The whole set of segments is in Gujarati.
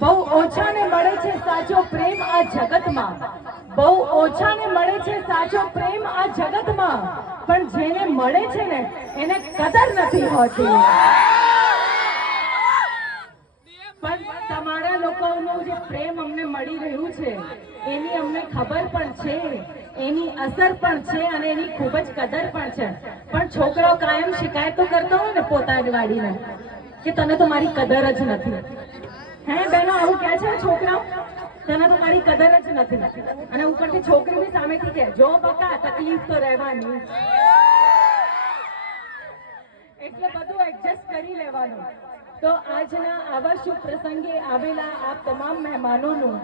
બહુ ઓછાને મળે છે સાચો પ્રેમ આ જગતમાં, બહુ ઓછાને મળે છે સાચો પ્રેમ આ જગતમાં, પણ જેને મળે છે ને એને કદર નથી હોતી. પણ તમારા લોકોનું જે પ્રેમ અમને મળી રહ્યું છે એની અમને ખબર પણ છે, એની અસર પણ છે અને એની ખૂબ જ કદર પણ છે. પણ છોકરાઓ કાયમ શિકાયતો કરતા હોય ને પોતાની વાડીને કે તને તો મારી કદર જ નથી. હે બહેનો, આવું કહે છે છોકરાઓ, તને તો મારી કદર જ નથી. અને ઉપરથી છોકરીની સામેથી કહે જો બકા તકલીફ તો રહેવાની, એટલે બધું એડજસ્ટ કરી લેવાનું. તો આજના આવા શુભ પ્રસંગે આવેલા આપ તમામ મહેમાનોનું,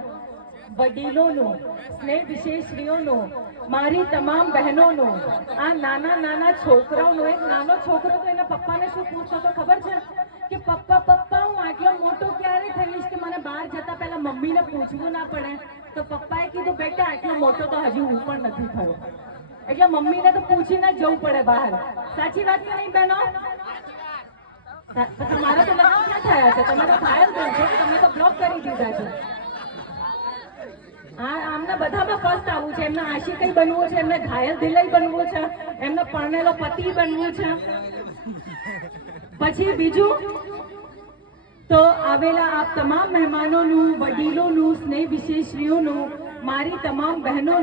વડીલોનું, સ્નેહ વિશેષરીઓનું, મારી તમામ બહેનોનું, આ નાના નાના છોકરાઓનું, એક નાનો છોકરો તો એના પપ્પાને શું પૂછતો તો ખબર છે કે પપ્પા પપ્પા હું આટલો મોટો ક્યારે થઈશ કે મને બહાર જતા પહેલા મમ્મીને પૂછવું ના પડે? તો પપ્પાએ કીધું બેટા આટલો મોટો તો હજી હું પણ નથી થયો, એટલે મમ્મીને તો પૂછીને જ જવું પડે બહાર. સાચી વાત કે નહીં બહેનો? તમારા તો લગ્ન ક્યાં થયા છે? તમે તો ઘાયલ થઈ છો, તમે તો બ્લોક કરી દીધા છે. હા, આમને બધામાં ફર્સ્ટ આવવું છે, એમને આશિકઈ બનવું છે, એમને ઘાયલ દિલઈ બનવું છે, એમને પરણેલો પતિ બનવું છે. પછી બીજું તો આવેલા આપ તમામ મહેમાનોનું, વડીલોનું, સ્નેહ વિશેષરીઓનું, મારી તમામ બહેનો